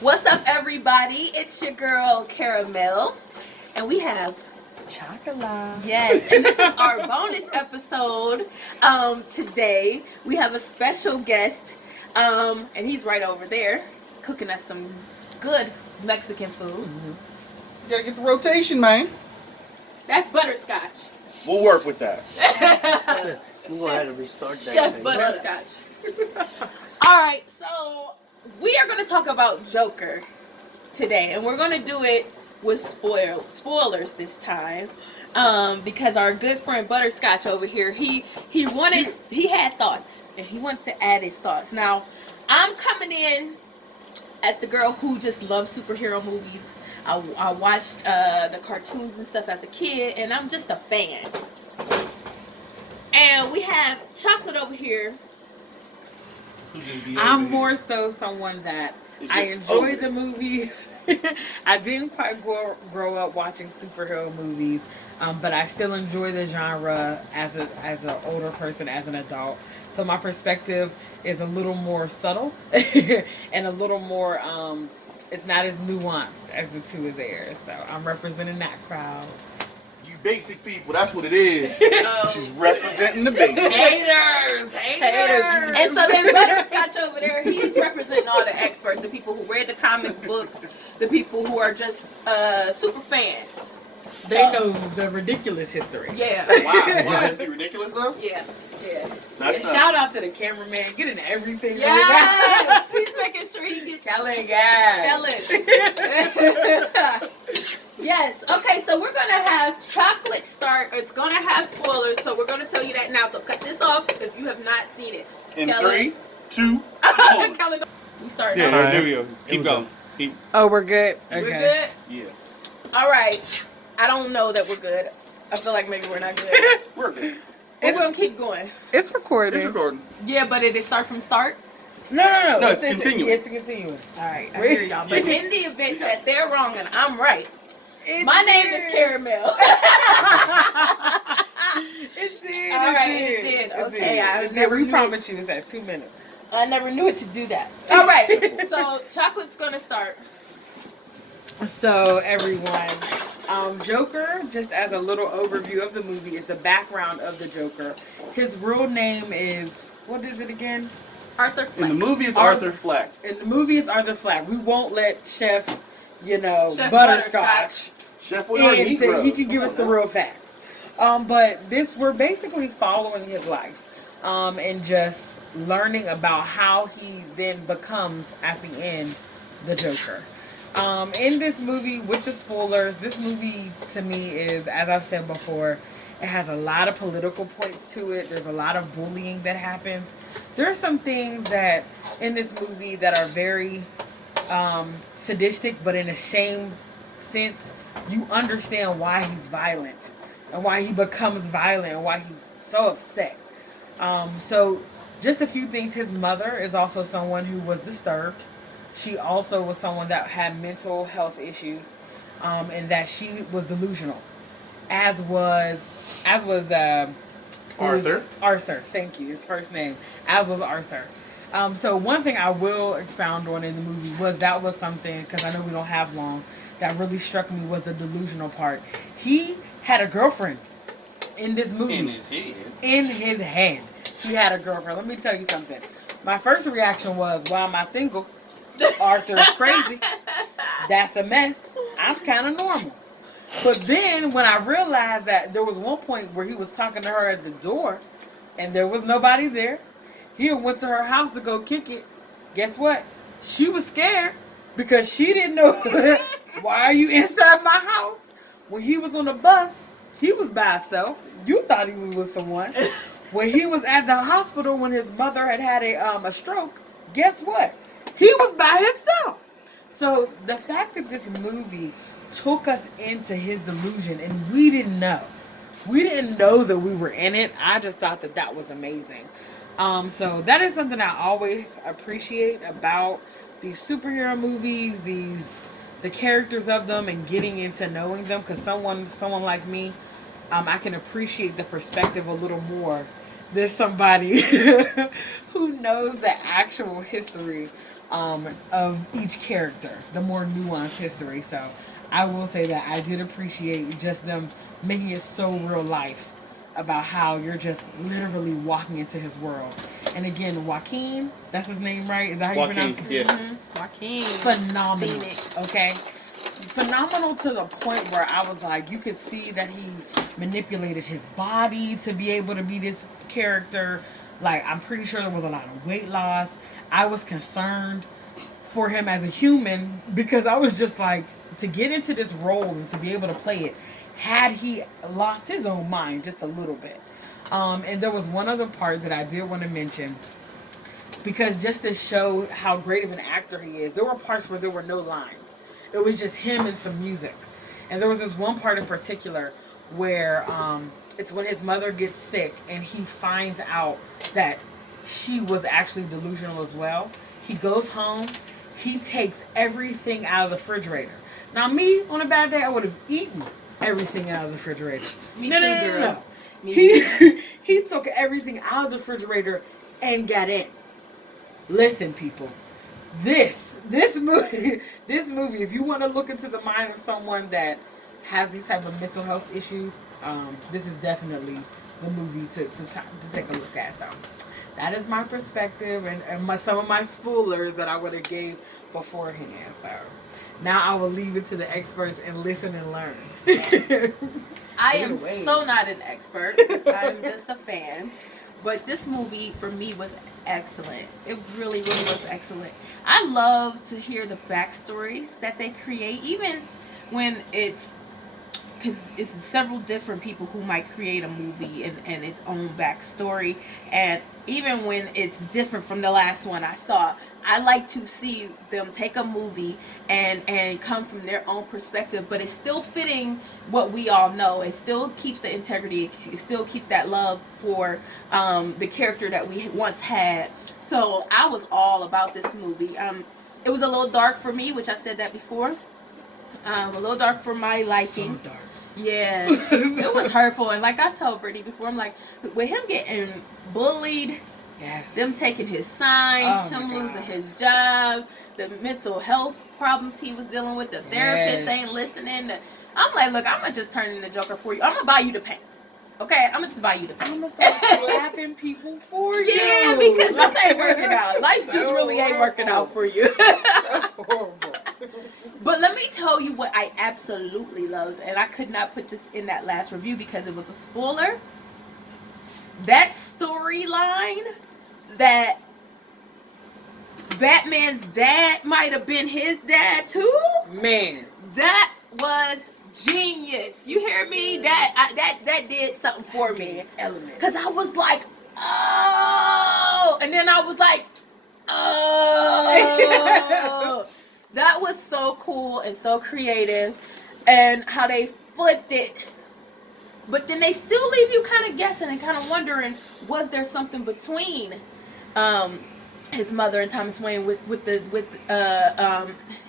What's up, everybody? It's your girl, Caramel. And we have Chocolate. yes, and this is our bonus episode. Today we have a special guest, and he's right over there cooking us some good Mexican food. You gotta get the rotation, man. That's Butterscotch. We'll work with that. We're going to have to restart that Chef thing. Butterscotch. All right, so we are going to talk about Joker today, and we're going to do it with spoilers this time. Because our good friend Butterscotch over here, he had thoughts, and he wanted to add his thoughts. Now, I'm coming in as the girl who just loves superhero movies. I watched the cartoons and stuff as a kid, and I'm just a fan. And we have Chocolate over here. I'm more so someone that I enjoy the movies. I didn't quite grow up watching superhero movies, but I still enjoy the genre as an older person, as an adult. So my perspective is a little more subtle and a little more. It's not as nuanced as the two are there. So I'm representing that crowd. You basic people, that's what it is. She's representing the basics. Haters. And so then Butterscotch over there, he's representing all the experts, the people who read the comic books, the people who are just super fans. They know the ridiculous history. Yeah. Wow, that's be ridiculous though? Yeah. That's not. Shout out to the cameraman, getting everything. Yes, he's making sure he gets Kelly, yeah. Yes. Okay, so we're gonna have Chocolate start. It's gonna have spoilers, so we're gonna tell you that now. So cut this off if you have not seen it. In Kelly. 3, 2, 1. Kelly, we start Yeah, now. there we go. Keep going. Oh, we're good. Okay. We're good. Yeah. All right. I don't know that we're good. I feel like maybe we're not good. We're good. We're gonna keep going. It's recording. It's recording. Yeah, but did it start from start? No. No, it's continuing. It's continuing. All right, I hear y'all. But in the event that they're wrong and I'm right, my name is Caramel. It did. All right, it did. Okay, I never we knew promise you it's at 2 minutes. I never knew it to do that. All right, so Chocolate's gonna start. So everyone, Joker, just as a little overview of the movie, is the background of the Joker. His real name is, what is it again? Arthur Fleck. In the movie, it's Arthur Fleck. In the movie, it's Arthur Fleck. We won't let Chef, Chef Butterscotch. Chef William And he can give us the real facts. But we're basically following his life, and just learning about how he then becomes, at the end, the Joker. In this movie, with the spoilers, this movie to me is, as I've said before, it has a lot of political points to it. There's a lot of bullying that happens. There are some things that in this movie that are very sadistic, but in the same sense, you understand why he's violent and why he becomes violent and why he's so upset. So just a few things. His mother is also someone who was disturbed. She also was someone that had mental health issues, and that she was delusional, as was Arthur. Arthur, thank you. His first name, as was Arthur. So one thing I will expound on in the movie was something, because I know we don't have long, that really struck me was the delusional part. He had a girlfriend in this movie. In his head. In his head, he had a girlfriend. Let me tell you something. My first reaction was, why am I single? Arthur is crazy. That's a mess. I'm kind of normal. But then when I realized that there was one point where he was talking to her at the door and there was nobody there, he went to her house to go kick it. Guess what? She was scared because she didn't know, why are you inside my house? When he was on the bus, he was by himself. You thought he was with someone. When he was at the hospital when his mother had a stroke, guess what? He was by himself. So the fact that this movie took us into his delusion and we didn't know. We didn't know that we were in it. I just thought that was amazing. So that is something I always appreciate about these superhero movies, the characters of them, and getting into knowing them. Because someone like me, I can appreciate the perspective a little more than somebody who knows the actual history of each character, the more nuanced history. So I will say that I did appreciate just them making it so real life about how you're just literally walking into his world. And again, Joaquin, that's his name, right? Is that how you pronounce it? Yeah. Mm-hmm. Joaquin. Phenomenal. Phoenix. Okay? Phenomenal to the point where I was like, you could see that he manipulated his body to be able to be this character. Like, I'm pretty sure there was a lot of weight loss. I was concerned for him as a human because I was just like, to get into this role and to be able to play it, had he lost his own mind just a little bit. And there was one other part that I did want to mention because just to show how great of an actor he is, there were parts where there were no lines. It was just him and some music. And there was this one part in particular where it's when his mother gets sick and he finds out that she was actually delusional as well. He goes home, he takes everything out of the refrigerator. Now me, on a bad day, I would have eaten everything out of the refrigerator. Me too, girl. No. Me He took everything out of the refrigerator and got in. Listen, people, this movie, if you want to look into the mind of someone that has these type of mental health issues, this is definitely the movie to take a look at. So that is my perspective and some of my spoilers that I would have gave beforehand. So now I will leave it to the experts and listen and learn. I am so not an expert. I'm just a fan. But this movie, for me, was excellent. It really, really was excellent. I love to hear the backstories that they create, even when it's... because it's several different people who might create a movie and its own backstory. And even when it's different from the last one I saw, I like to see them take a movie and come from their own perspective, but it's still fitting what we all know. It still keeps the integrity. It still keeps that love for the character that we once had. So I was all about this movie. It was a little dark for me, which I said that before. A little dark for my liking. So dark. Yeah, it was hurtful. And like I told Brittany before, I'm like, with him getting bullied, Yes. them taking his sign, Oh him my losing God. his job, the mental health problems he was dealing with, the therapist Yes. ain't listening. I'm like, look, I'm going to just turn in the Joker for you. I'm going to buy you the paint. Okay? I'm going to just buy you the paint. I'm gonna start slapping people for you. Yeah, because this ain't working out. Life just So really ain't working out for you. Horrible. But let me tell you what I absolutely loved, and I could not put this in that last review because it was a spoiler. That storyline that Batman's dad might have been his dad too. Man. That was genius. You hear me? That did something for me. Element. Cause I was like, oh, and then I was like, oh. That was so cool and so creative, and how they flipped it. But then they still leave you kind of guessing and kind of wondering, was there something between his mother and Thomas Wayne with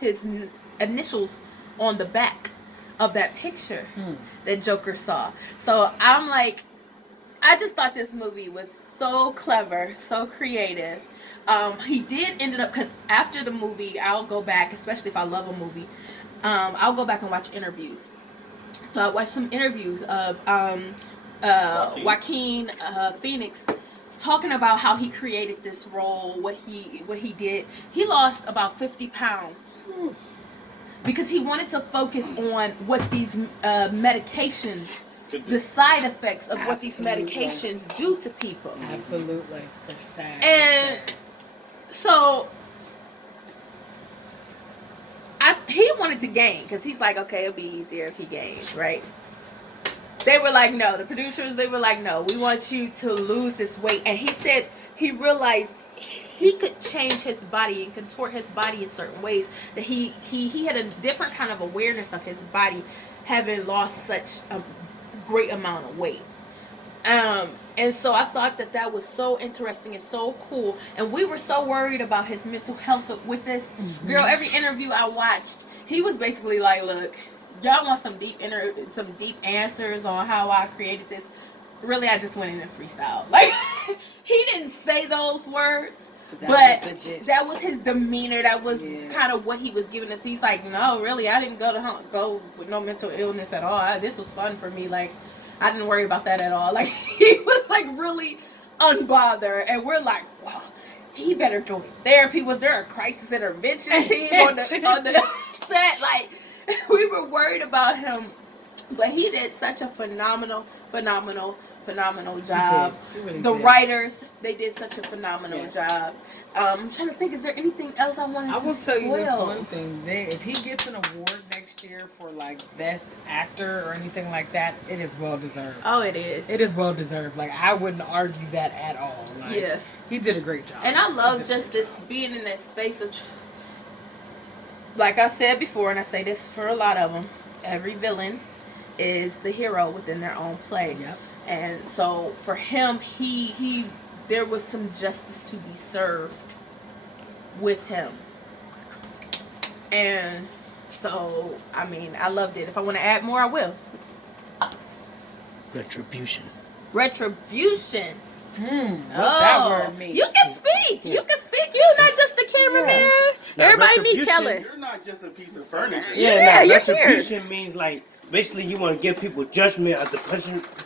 his initials on the back of that picture that Joker saw. So I'm like, I just thought this movie was so clever, so creative. He did ended up, because after the movie, I'll go back, especially if I love a movie, I'll go back and watch interviews. So I watched some interviews of Joaquin Phoenix talking about how he created this role, what he did. He lost about 50 pounds because he wanted to focus on what these medications, the side effects of what these medications do to people. Absolutely. They're sad. And so he wanted to gain, because he's like, okay, it'll be easier if he gains, right? They were like, no. The producers, they were like, no, we want you to lose this weight. And he said he realized he could change his body and contort his body in certain ways, that he had a different kind of awareness of his body, having lost such a great amount of weight. And so I thought that was so interesting and so cool. And we were so worried about his mental health with this. Girl, every interview I watched, he was basically like, look, y'all want some deep answers on how I created this? Really, I just went in and freestyle. Like, he didn't say those words, But was the gist. that was his demeanor. That was Yeah. kind of what he was giving us. He's like, no, really, I didn't go with no mental illness at all. This was fun for me. Like, I didn't worry about that at all. Like, he was like really unbothered, and we're like, wow, he better go to therapy. Was there a crisis intervention team on the set? Like, we were worried about him, but he did such a phenomenal job. He really The did. writers, they did such a phenomenal Yes. job. I'm trying to think, is there anything else I wanted I to will tell you this spoil? one thing. If he gets an award next year for like best actor or anything like that, it is well deserved. Oh, it is. It is well deserved. Like, I wouldn't argue that at all. Like, Yeah. he did a great job. And I love just this being in that space of, like I said before, and I say this for a lot of them, every villain is the hero within their own play. Yep. And so for him, he there was some justice to be served with him. And so, I mean, I loved it. If I want to add more, I will. Retribution. Retribution. What's that word mean? You can speak. You can speak. You're not just the cameraman. Now, Everybody meet retribution- Kellen. You're not just a piece of furniture. Yeah, you're retribution means like basically you want to give people judgment of the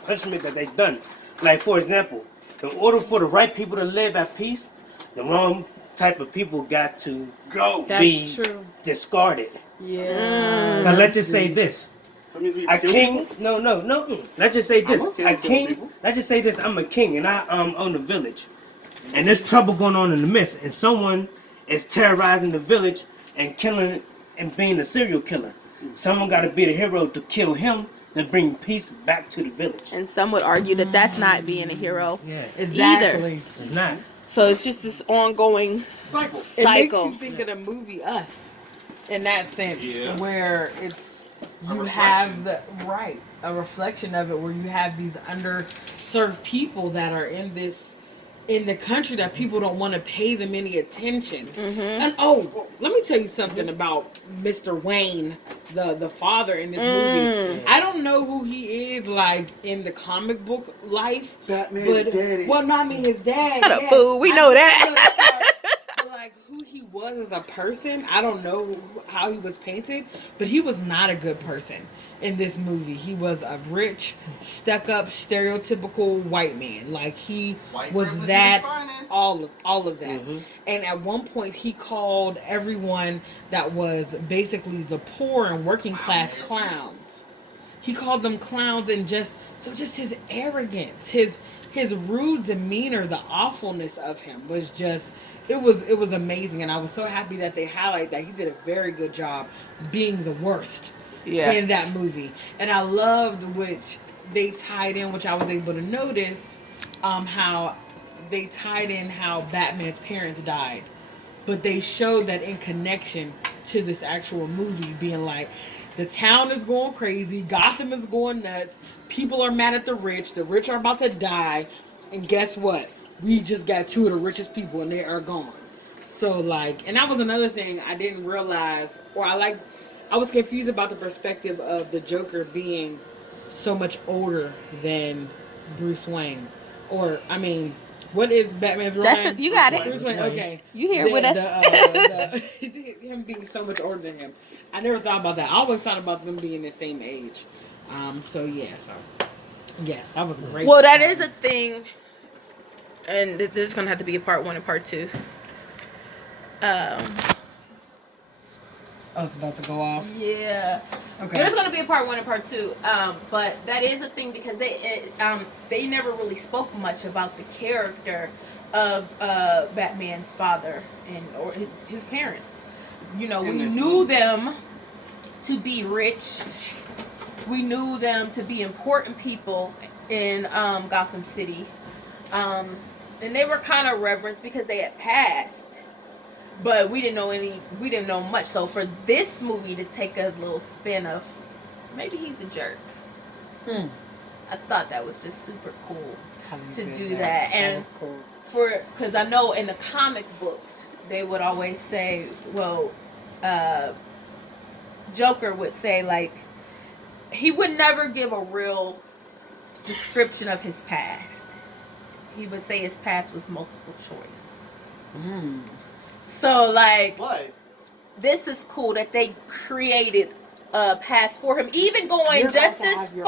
punishment that they've done. Like, for example, in order for the right people to live at peace, the wrong type of people got to Go. be true. discarded. Yeah. Now let's just say this. So it means we A kill king, people? no. Let's just say this. I'm okay A with killing king, people. let's just say this. I'm a king and I own a village. And there's trouble going on in the midst. And someone is terrorizing the village and killing and being a serial killer. Someone got to be the hero to kill him to bring peace back to the village. And some would argue that that's not being a hero. Yeah, Exactly. it's not. So it's just this ongoing Cycle. It makes cycle. you think of the movie Us, in that sense, Yeah. where it's you reflection. have a reflection of it, where you have these underserved people that are in the country that people don't want to pay them any attention. And let me tell you something about Mr. Wayne, the father in this movie. I don't know who he is like in the comic book life. Batman's daddy. Well, no, I mean his dad. Shut up, yes. fool. We know that. But like who he was as a person, I don't know how he was painted, but he was not a good person in this movie. He was a rich, stuck-up, stereotypical white man. Like he White was privilege that, at its finest. all of that. And at one point, he called everyone that was basically the poor and working class clowns. He called them clowns, and just his arrogance, his rude demeanor, the awfulness of him was just. It was amazing, and I was so happy that they highlight that he did a very good job being the worst in that movie. And I loved which they tied in, which I was able to notice, how they tied in how Batman's parents died, but they showed that in connection to this actual movie, being like, the town is going crazy, Gotham is going nuts, people are mad at the rich are about to die, and guess what? We just got two of the richest people and they are gone. So like, and that was another thing I didn't realize, or I was confused about the perspective of the Joker being so much older than Bruce Wayne. Or, I mean, what is Batman's real name? You got it. Bruce Wayne, okay. You here with us. Him being so much older than him. I never thought about that. I always thought about them being the same age. Yes, that was great. Well, that is a thing. And there's going to have to be a part 1 and part 2. Oh, it's about to go off. Yeah. Okay. There's going to be a part 1 and part 2. But that is a thing because they never really spoke much about the character of Batman's father or his parents. You know, we knew them to be rich. We knew them to be important people in Gotham City. And they were kind of reverenced because they had passed. But we didn't know much. So for this movie to take a little spin of maybe he's a jerk. I thought that was just super cool to do that. And was cool. because I know in the comic books they would always say, well, Joker would say like he would never give a real description of his past. He would say his past was multiple choice. So like, But this is cool that they created a pass for him, even going You're just about to as have your